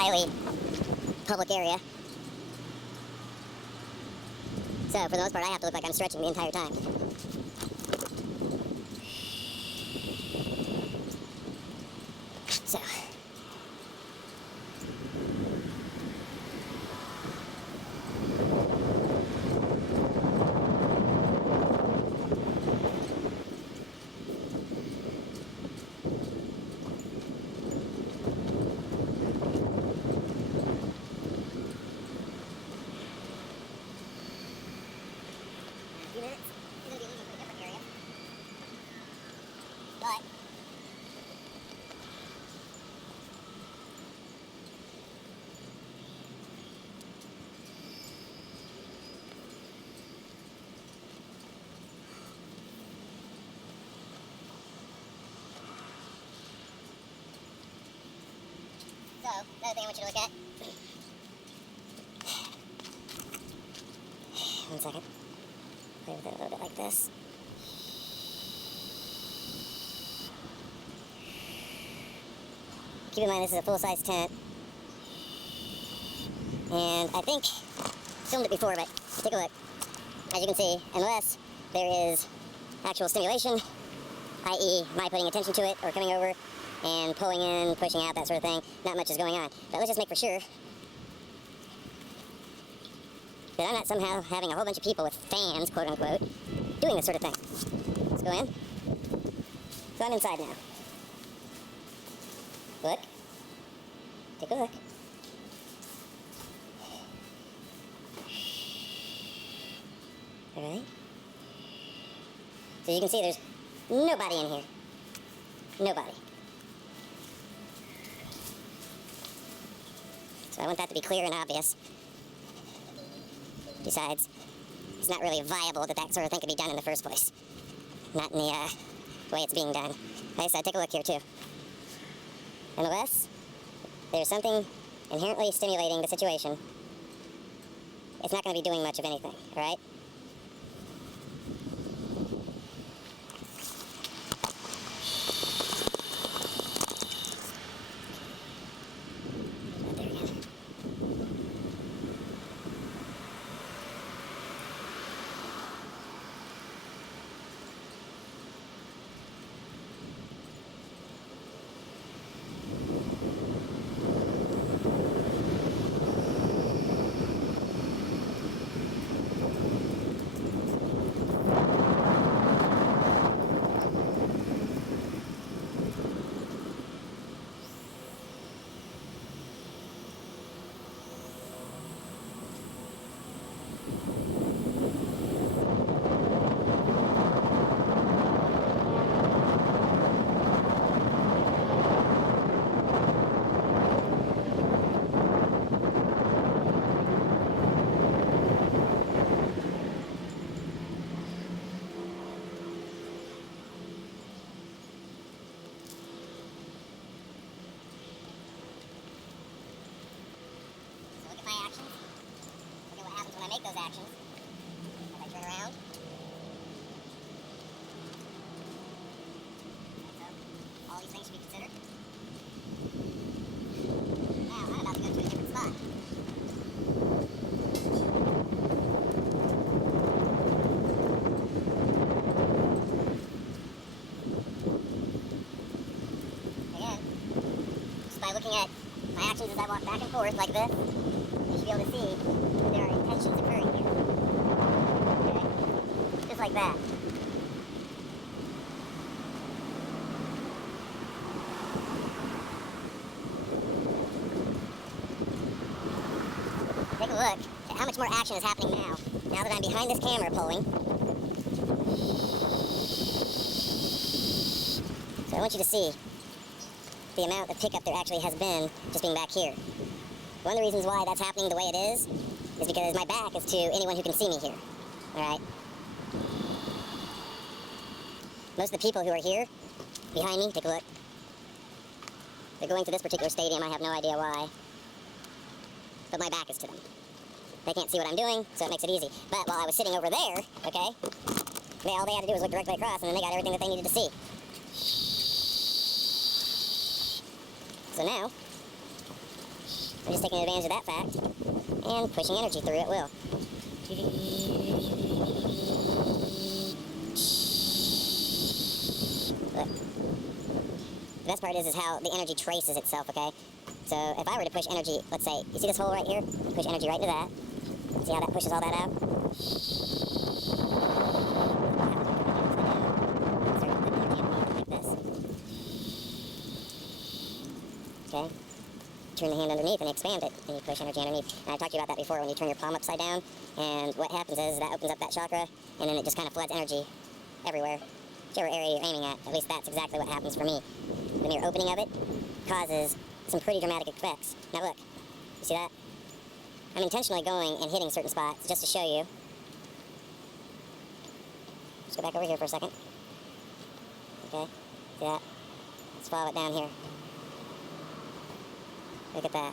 highly public area. So, for the most part, I have to look like I'm stretching the entire time. So. Few minutes. It's going to be leaving for a different area. But so, another thing I want you to look at. One second. Play with it a little bit like this. Keep in mind this is a full-size tent. And I think I filmed it before, but take a look. As you can see, unless there is actual stimulation, i.e. my putting attention to it or coming over and pulling in, pushing out, that sort of thing, not much is going on. But let's just make for sure that I'm not somehow having a whole bunch of people with fans, quote unquote, doing this sort of thing. Let's go in. So I'm inside now. Look. Take a look. Alright. So you can see there's nobody in here. Nobody. So I want that to be clear and obvious. Besides, it's not really viable that that sort of thing could be done in the first place. Not in the way it's being done. Like I said, take a look here too. Unless there's something inherently stimulating the situation, it's not going to be doing much of anything, right? My actions. Look at what happens when I make those actions. As I turn around. So, all these things should be considered. Now, I'm about to go to a different spot. Again, just by looking at my actions as I walk back and forth like this, you should be able to see that there are intentions occurring here. Okay? Just like that. Take a look at how much more action is happening now. Now that I'm behind this camera pulling. So I want you to see the amount of pickup there actually has been just being back here. One of the reasons why that's happening the way it is because my back is to anyone who can see me here. Alright? Most of the people who are here, behind me, take a look. They're going to this particular stadium, I have no idea why. But my back is to them. They can't see what I'm doing, so it makes it easy. But while I was sitting over there, okay, all they had to do was look directly across, and then they got everything that they needed to see. So now, I'm just taking advantage of that fact and pushing energy through at will. Look. The best part is how the energy traces itself, okay? So if I were to push energy, let's say, you see this hole right here? Push energy right into that. See how that pushes all that out? Okay? Turn the hand underneath and expand it, and you push energy underneath. And I talked to you about that before when you turn your palm upside down, and what happens is that opens up that chakra, and then it just kind of floods energy everywhere. Whichever area you're aiming at least that's exactly what happens for me. The mere opening of it causes some pretty dramatic effects. Now look, you see that? I'm intentionally going and hitting certain spots just to show you. Let's go back over here for a second. Okay, see that? Let's follow it down here. Look at that.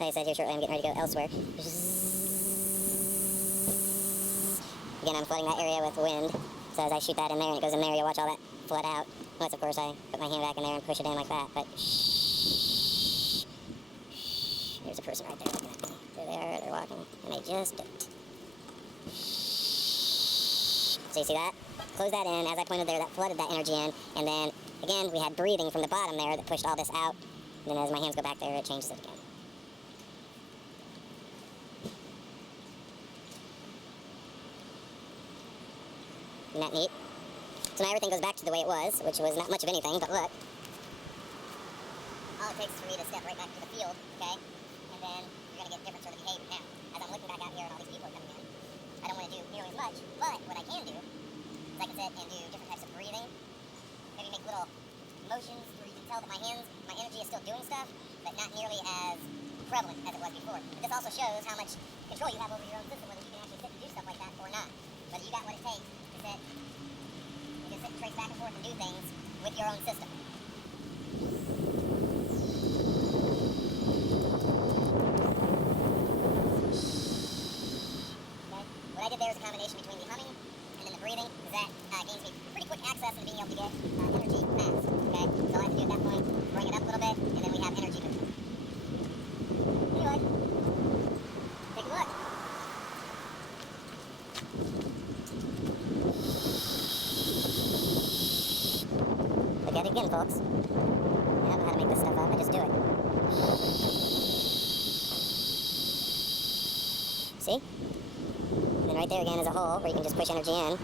Like I said here shortly, I'm getting ready to go elsewhere. Again, I'm flooding that area with wind. So as I shoot that in there and it goes in there, you'll watch all that flood out. Unless, of course, I put my hand back in there and push it in like that. But shh. There's a person right there looking at me. There they are, they're walking, and they just don't. So you see that? Close that in. As I pointed there, that flooded that energy in. And then, again, we had breathing from the bottom there that pushed all this out. And then as my hands go back there, it changes it again. Isn't that neat? So now everything goes back to the way it was, which was not much of anything, but look. All it takes is for me to step right back to the field, okay? And then you're going to get different sort of behavior. Now, as I'm looking back out here and all these people are coming in, I don't want to do nearly as much, but what I can do is I can sit and do different types of breathing, maybe make little motions where you can tell that my hands, my energy is still doing stuff, but not nearly as prevalent as it was before. But this also shows how much control you have over your own system, whether you can actually sit and do stuff like that or not. Whether you got what it takes to sit, you can sit and trace back and forth and do things with your own system. Okay? What I did there is a combination between the humming and then the breathing, because that gains me pretty quick access into being able to get energy fast. Okay? So all I have to do at that point, bring it up a little bit, and then we have energy movement. Anyway, take a look. Look at it again, folks. I don't know how to make this stuff up, I just do it. See? And then right there again is a hole where you can just push energy in.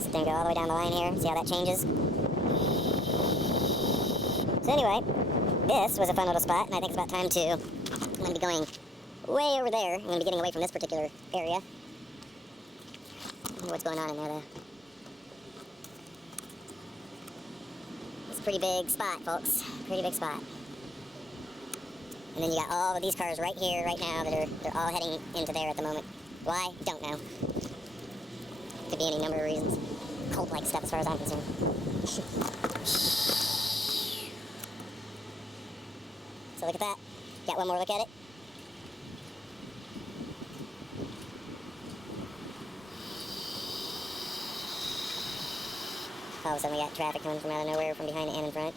Sit there and go all the way down the line here. See how that changes? So anyway, this was a fun little spot, and I think it's about time to... I'm going to be going way over there. I'm going to be getting away from this particular area. I don't know what's going on in there, though. It's a pretty big spot, folks. Pretty big spot. And then you got all of these cars right here, right now, they're all heading into there at the moment. Why? Don't know. Could be any number of reasons. Cult-like stuff as far as I'm concerned. So look at that. Got one more look at it. All of a sudden we got traffic coming from out of nowhere, from behind and in front.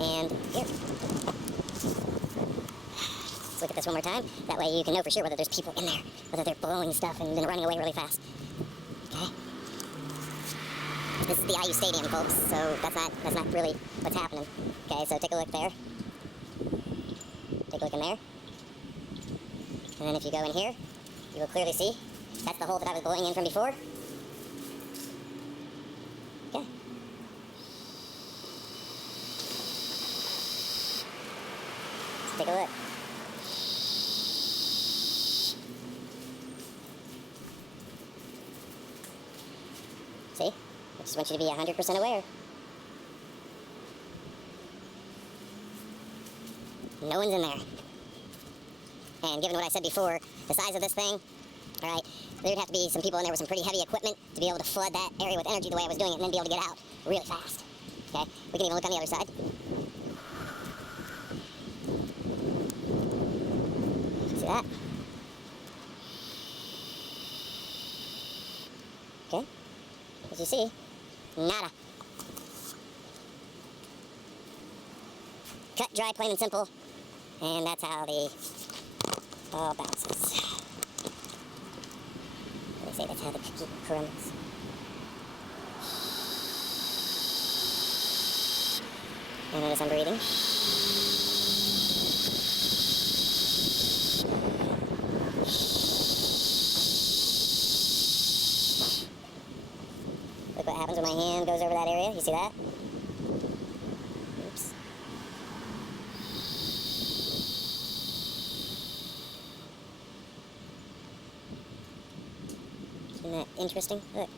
And here. Let's look at this one more time. That way you can know for sure whether there's people in there, whether they're blowing stuff and then running away really fast. Okay? This is the IU Stadium, folks, so that's not really what's happening. Okay, so take a look there. Take a look in there. And then if you go in here, you will clearly see that's the hole that I was blowing in from before. Okay. Let's take a look. See? I just want you to be 100% aware. No one's in there. And given what I said before, the size of this thing, all right, there'd have to be some people in there with some pretty heavy equipment to be able to flood that area with energy the way I was doing it and then be able to get out really fast. Okay? We can even look on the other side. that? Okay. As you see, nada. Cut, dry, plain and simple. And that's how the ball bounces. They say that's how the cookie crumbles. And notice I'm breathing. Look what happens when my hand goes over that area. You see that? Oops. Isn't that interesting? Look.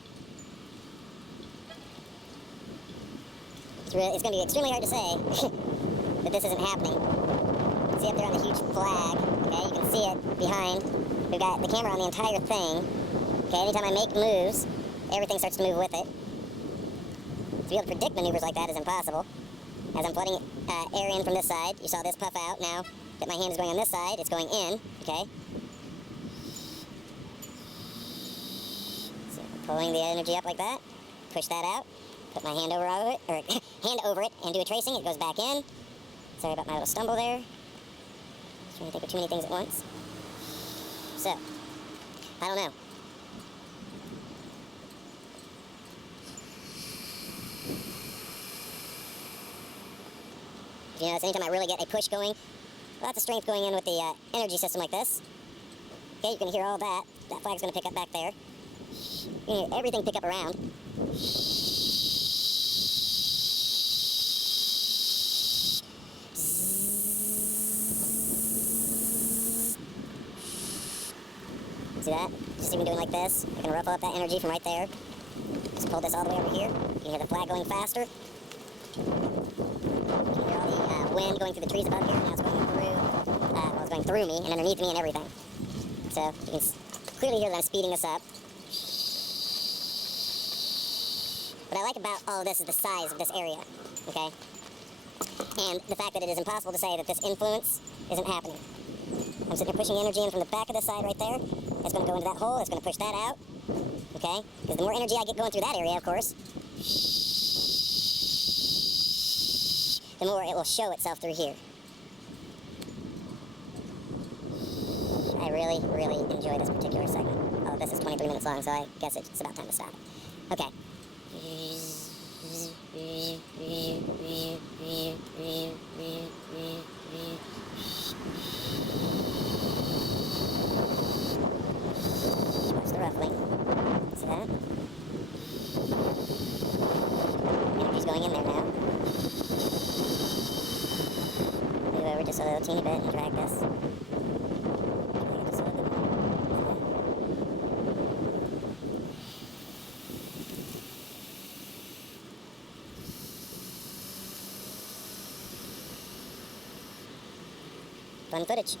It's going to be extremely hard to say that this isn't happening. See up there on the huge flag, okay? You can see it behind. We've got the camera on the entire thing. Okay, anytime I make moves, everything starts to move with it. To be able to predict maneuvers like that is impossible. As I'm flooding air in from this side, you saw this puff out. Now that my hand is going on this side, it's going in, okay? So pulling the energy up like that, push that out, put my hand over it, or hand over it and do a tracing, it goes back in. Sorry about my little stumble there. Just trying to think of too many things at once. So, I don't know. You notice anytime I really get a push going, lots of strength going in with the energy system like this. Okay, you can hear all that. That flag's going to pick up back there. You can hear everything pick up around. See that? Just even doing like this, I can ruffle up that energy from right there. Just pull this all the way over here. You can hear the flag going faster. You can hear all the wind going through the trees above here. Now it's going through, well, it's going through me and underneath me and everything. So you can clearly hear that I'm speeding this up. What I like about all of this is the size of this area, okay? And the fact that it is impossible to say that this influence isn't happening. I'm sitting there pushing energy in from the back of the side right there. It's going to go into that hole. It's going to push that out. Okay? Because the more energy I get going through that area, of course, the more it will show itself through here. I really, really enjoy this particular segment. Oh, this is 23 minutes long, so I guess it's about time to stop. Okay. Watch the ruffling. See that? Energy's going in there now. Move over just a little teeny bit and drag this. Drag it just a little bit more. Fun footage.